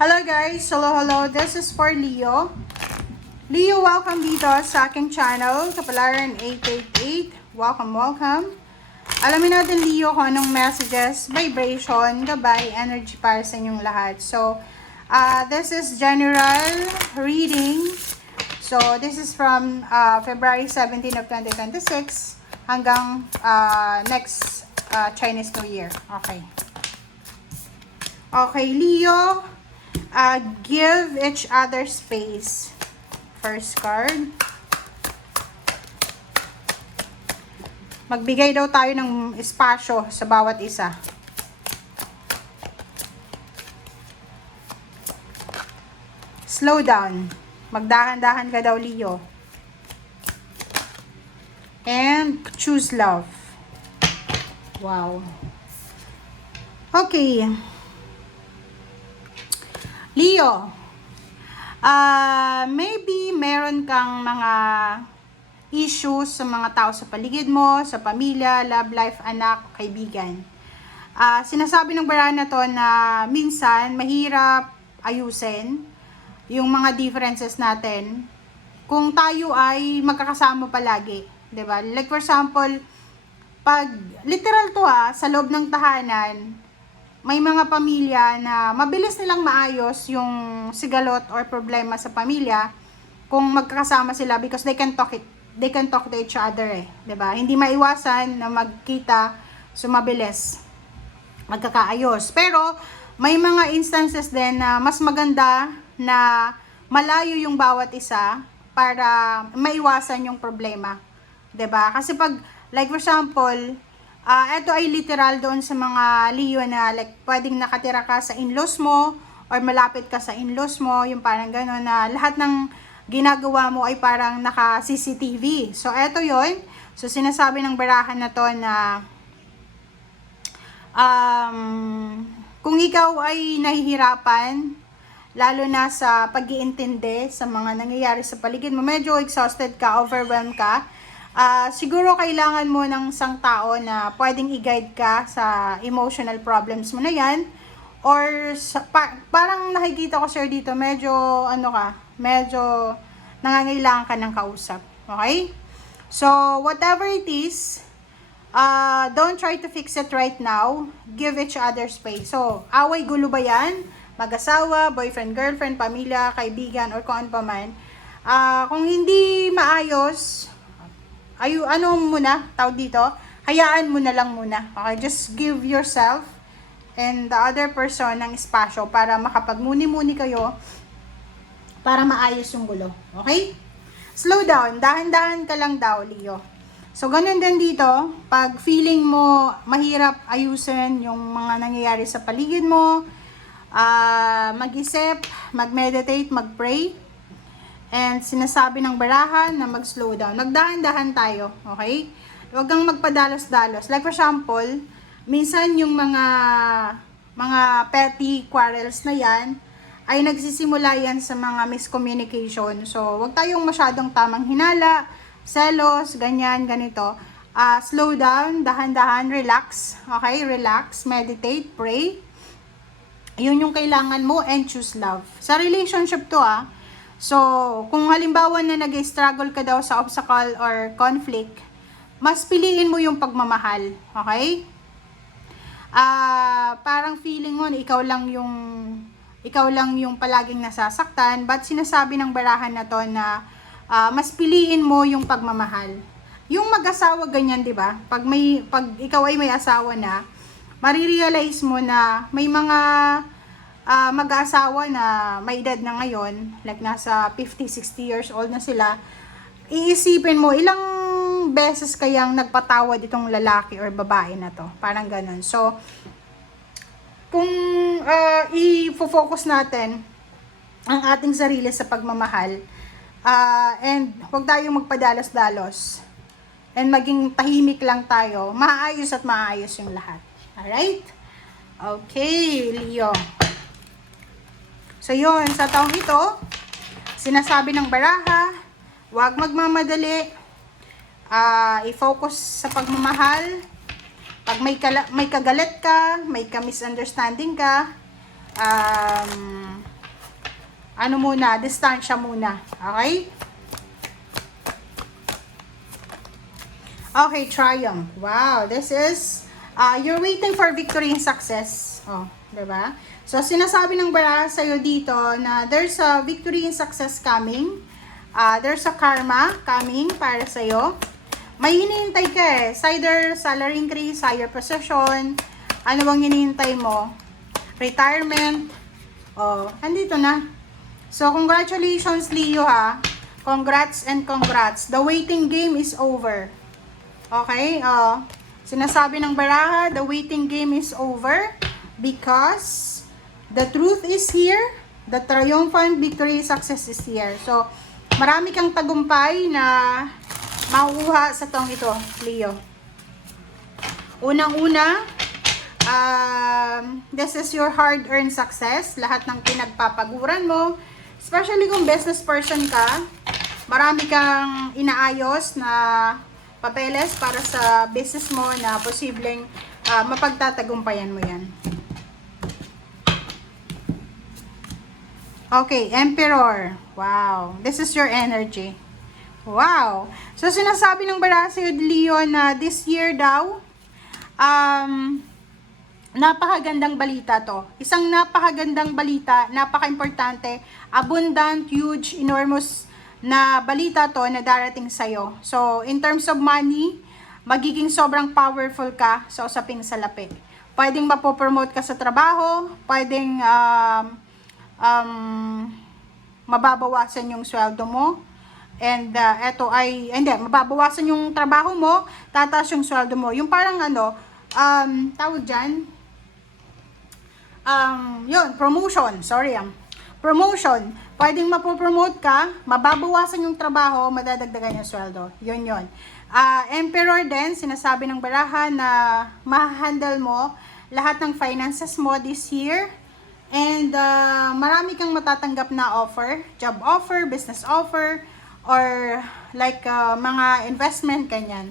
Hello guys! Hello! This is for Leo. Leo, welcome dito sa aking channel, Kapalaran 888. Welcome! Alamin natin, Leo, kung anong messages, vibration, gabay, energy para sa inyong lahat. So, this is general reading. So, this is from February 17 of 2026 hanggang next Chinese New Year. Okay, Leo. Give each other space. First card. Magbigay daw tayo ng espasyo sa bawat isa. Slow down. Magdahan-dahan ka daw, Leo. And choose love. Wow. Okay. Leo, maybe meron kang mga issues sa mga tao sa paligid mo, sa pamilya, love life, anak, kaibigan. Sinasabi ng barahan na to na minsan mahirap ayusin yung mga differences natin kung tayo ay magkakasama palagi, 'di ba? Like for example, pag literal to sa loob ng tahanan, may mga pamilya na mabilis nilang maayos yung sigalot or problema sa pamilya kung magkakasama sila because they can talk to each other, 'di ba? Hindi maiwasan na magkita so mabilis magkakaayos. Pero may mga instances din na mas maganda na malayo yung bawat isa para maiwasan yung problema, 'di ba? Kasi pag like for example, ito ay literal doon sa mga Leo na like pwedeng nakatira ka sa in-laws mo or malapit ka sa in-laws mo, yung parang gano'n na lahat ng ginagawa mo ay parang naka-CCTV. So, ito yon. So, sinasabi ng barahan na to na kung ikaw ay nahihirapan, lalo na sa pag-iintindi sa mga nangyayari sa paligid mo, medyo exhausted ka, overwhelmed ka, siguro kailangan mo ng isang tao na pwedeng i-guide ka sa emotional problems mo na yan. Or parang nakikita ko sir dito, medyo medyo nangangailangan ka ng kausap. Okay? So, whatever it is, don't try to fix it right now. Give each other space. So, away gulo ba yan? Mag-asawa, boyfriend, girlfriend, pamilya, kaibigan, or kung ano pa man. Kung hindi maayos, hayaan mo na lang muna. Okay, just give yourself and the other person ng espasyo para makapagmuni-muni kayo para maayos yung gulo. Okay? Slow down, dahan-dahan ka lang daw, Leo. So, ganun din dito, pag feeling mo mahirap ayusin yung mga nangyayari sa paligid mo, mag-isip, mag-meditate, mag-pray. And sinasabi ng barahan na mag-slow down. Nagdahan-dahan tayo, okay? Huwag kang magpadalos-dalos. Like for example, minsan yung mga petty quarrels na yan, ay nagsisimula yan sa mga miscommunication. So, huwag tayong masyadong tamang hinala, selos, ganyan, ganito. Slow down, dahan-dahan, relax, okay? Relax, meditate, pray. Yun yung kailangan mo and choose love. Sa relationship to so, kung halimbawa na nag-struggle ka daw sa obstacle or conflict, mas piliin mo yung pagmamahal. Okay? Parang feeling mo na ikaw lang yung palaging nasasaktan, but sinasabi ng barahan na to na mas piliin mo yung pagmamahal. Yung mag-asawa ganyan, 'di ba? Pag ikaw ay may asawa na, marirealize mo na may mga mag-aasawa na may edad na ngayon, like nasa 50, 60 years old na sila, iisipin mo, ilang beses kayang nagpatawad itong lalaki or babae na to. Parang ganun. So, kung i-focus natin ang ating sarili sa pagmamahal, and huwag tayong magpadalos-dalos, and maging tahimik lang tayo, maayos at maayos yung lahat. Alright? Okay, Leo. So, yun, sa taong ito, sinasabi ng baraha, huwag magmamadali, i-focus sa pagmamahal. Pag may kagalit ka, may ka-misunderstanding ka, ano muna, distansya muna. Okay? Okay, triumph. Wow, this is, you're waiting for victory and success. Oh, diba? So, sinasabi ng baraha sa'yo dito na there's a victory and success coming. There's a karma coming para sa'yo. May hinihintay ka eh. It's either salary increase, higher position. Ano bang hinihintay mo? Retirement. Oh, andito na. So, congratulations, Leo, ha. Congrats and congrats. The waiting game is over. Okay? Sinasabi ng baraha, the waiting game is over because the truth is here. The triumphant victory success is here. So, marami kang tagumpay na makukuha sa tong ito, Leo. Unang-una, this is your hard-earned success. Lahat ng pinagpapaguran mo, especially kung business person ka, marami kang inaayos na papeles para sa business mo na posibleng mapagtatagumpayan mo yan. Okay, Emperor. Wow. This is your energy. Wow. So, sinasabi ng baraha sa'yo, Leo, na this year daw, napakagandang balita to. Isang napakagandang balita, napaka-importante, abundant, huge, enormous na balita to na darating sa'yo. So, in terms of money, magiging sobrang powerful ka sa usaping salapi. Pwedeng mapopromote ka sa trabaho, pwedeng mababawasan yung sweldo mo. And eto ay, hindi, mababawasan yung trabaho mo, tataas yung sweldo mo. Yung parang tawag dyan, yun, promotion, sorry, promotion. Pwedeng mapopromote ka, mababawasan yung trabaho, madadagdagan yung sweldo. Yun yun. Emperor din, sinasabi ng baraha na ma-handle mo lahat ng finances mo this year. And marami kang matatanggap na offer, job offer, business offer, or like mga investment, kanyan.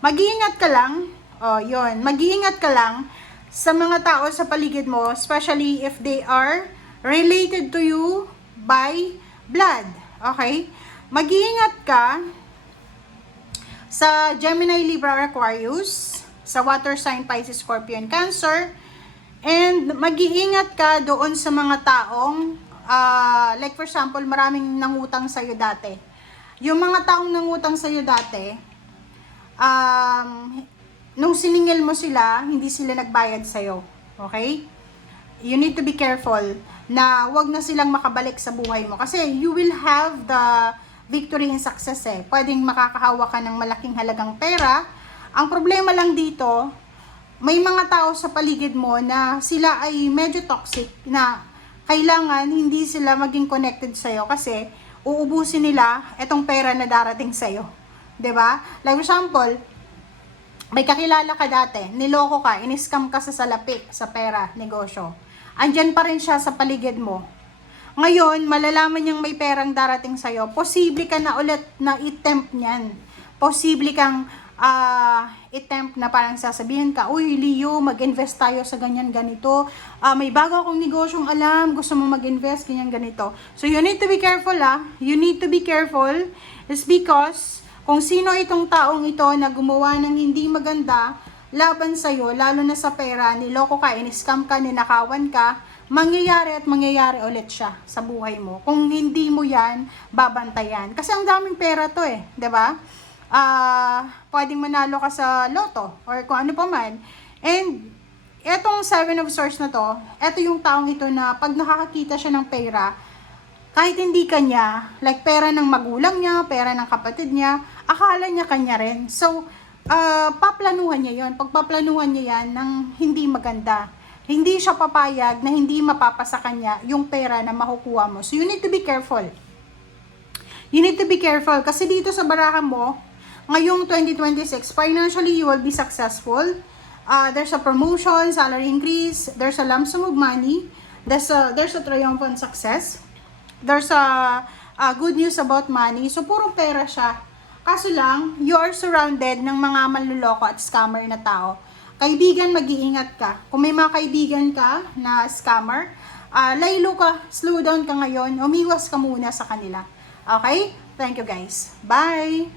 Mag-iingat ka lang, yun, mag-iingat ka lang sa mga tao sa paligid mo, especially if they are related to you by blood. Okay? Mag-iingat ka sa Gemini, Libra, Aquarius, sa water sign, Pisces, Scorpion, Cancer, and mag-iingat ka doon sa mga taong like for example, maraming nangutang sa'yo dati. Yung mga taong nangutang sa'yo dati, nung siningil mo sila, hindi sila nagbayad sa'yo. Okay? You need to be careful na wag na silang makabalik sa buhay mo. Kasi you will have the victory and success eh. Pwedeng makakahawa ka ng malaking halagang pera. Ang problema lang dito, may mga tao sa paligid mo na sila ay medyo toxic, na kailangan hindi sila maging connected sa'yo kasi uubusin nila itong pera na darating sa'yo. 'Di ba? Like for example, may kakilala ka dati, niloko ka, in-scam ka sa salapi, sa pera, negosyo. Andyan pa rin siya sa paligid mo. Ngayon, malalaman niyang may perang darating sa'yo, posible ka na ulit na i-tempt niyan. Posible kang i-tempt na parang sasabihin ka, uy Leo, mag-invest tayo sa ganyan ganito. May bago akong negosyong alam, gusto mo mag-invest, ganyan ganito. So you need to be careful You need to be careful is because kung sino itong taong ito na gumawa ng hindi maganda laban sa'yo, lalo na sa pera, niloko ka, in-scam ka, ninakawan ka, mangyayari at mangyayari ulit siya sa buhay mo. Kung hindi mo yan, babantayan. Kasi ang daming pera to eh, 'di ba? Pwedeng manalo ka sa loto or kung ano pa man. And etong Seven of Swords na to, eto yung taong ito na pag nakakakita siya ng pera, kahit hindi kanya, like pera ng magulang niya, pera ng kapatid niya, akala niya kanya rin. So, paplanuhan niya yon. Pagpaplanuhan niya yan ng hindi maganda. Hindi siya papayag na hindi mapapasa kanya yung pera na makukuha mo. So, you need to be careful. You need to be careful. Kasi dito sa baraha mo, ngayong 2026, financially, you will be successful. There's a promotion, salary increase, there's a lump sum of money, there's a triumphant success, there's a good news about money. So, puro pera siya. Kaso lang, you are surrounded ng mga manluloko at scammer na tao. Kaibigan, mag-iingat ka. Kung may mga kaibigan ka na scammer, laylo ka, slow down ka ngayon, umiwas ka muna sa kanila. Okay? Thank you guys. Bye!